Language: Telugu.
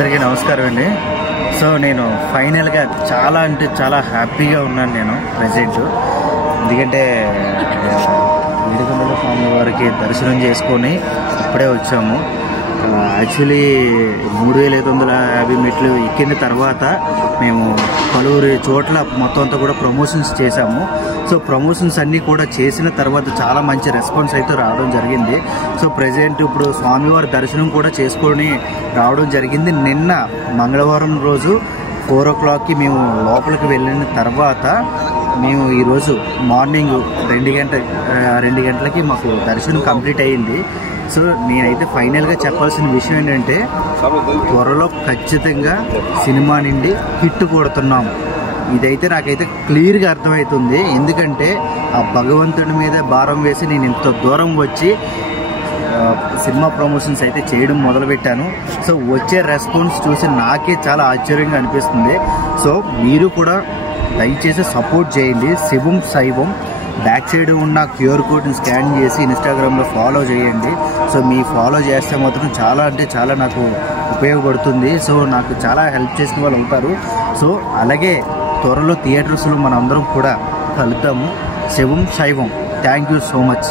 అందరికీ నమస్కారం అండి. సో నేను ఫైనల్గా చాలా అంటే చాలా హ్యాపీగా ఉన్నాను నేను ప్రజెంట్. ఎందుకంటే ఏడుకొండల స్వామి వారికి దర్శనం చేసుకొని ఇప్పుడే వచ్చాము. యాక్చువల్లీ 3550 మెట్లు ఎక్కిన తర్వాత మేము పలువురి చోట్ల మొత్తం అంతా కూడా ప్రమోషన్స్ చేశాము. సో ప్రమోషన్స్ అన్నీ కూడా చేసిన తర్వాత చాలా మంచి రెస్పాన్స్ అయితే రావడం జరిగింది. సో ప్రజెంట్ ఇప్పుడు స్వామివారి దర్శనం కూడా చేసుకొని రావడం జరిగింది. నిన్న మంగళవారం రోజు 4 o'clockకి మేము లోపలికి వెళ్ళిన తర్వాత మేము ఈరోజు మార్నింగ్ 2 గంటలకి మాకు దర్శనం కంప్లీట్ అయ్యింది. సో నేనైతే ఫైనల్గా చెప్పాల్సిన విషయం ఏంటంటే త్వరలో ఖచ్చితంగా సినిమా నుండి హిట్ కొడుతున్నాం. ఇదైతే నాకైతే క్లియర్గా అర్థమవుతుంది. ఎందుకంటే ఆ భగవంతుడి మీద భారం వేసి నేను ఇంత దూరం వచ్చి సినిమా ప్రమోషన్స్ అయితే చేయడం మొదలుపెట్టాను. సో వచ్చే రెస్పాన్స్ చూసి నాకే చాలా ఆశ్చర్యంగా అనిపిస్తుంది. సో మీరు కూడా దయచేసి సపోర్ట్ చేయండి. శివం శైవం బ్యాక్ సైడ్ ఉన్న క్యూఆర్ కోడ్ని స్కాన్ చేసి ఇన్స్టాగ్రామ్లో ఫాలో చేయండి. సో మీ ఫాలో చేస్తే మాత్రం చాలా అంటే చాలా నాకు ఉపయోగపడుతుంది. సో నాకు చాలా హెల్ప్ చేసిన వాళ్ళు అవుతారు. సో అలాగే త్వరలో థియేటర్స్లో మనందరం కూడా కలుద్దాము. Shivam Shaivam. Thank you so much.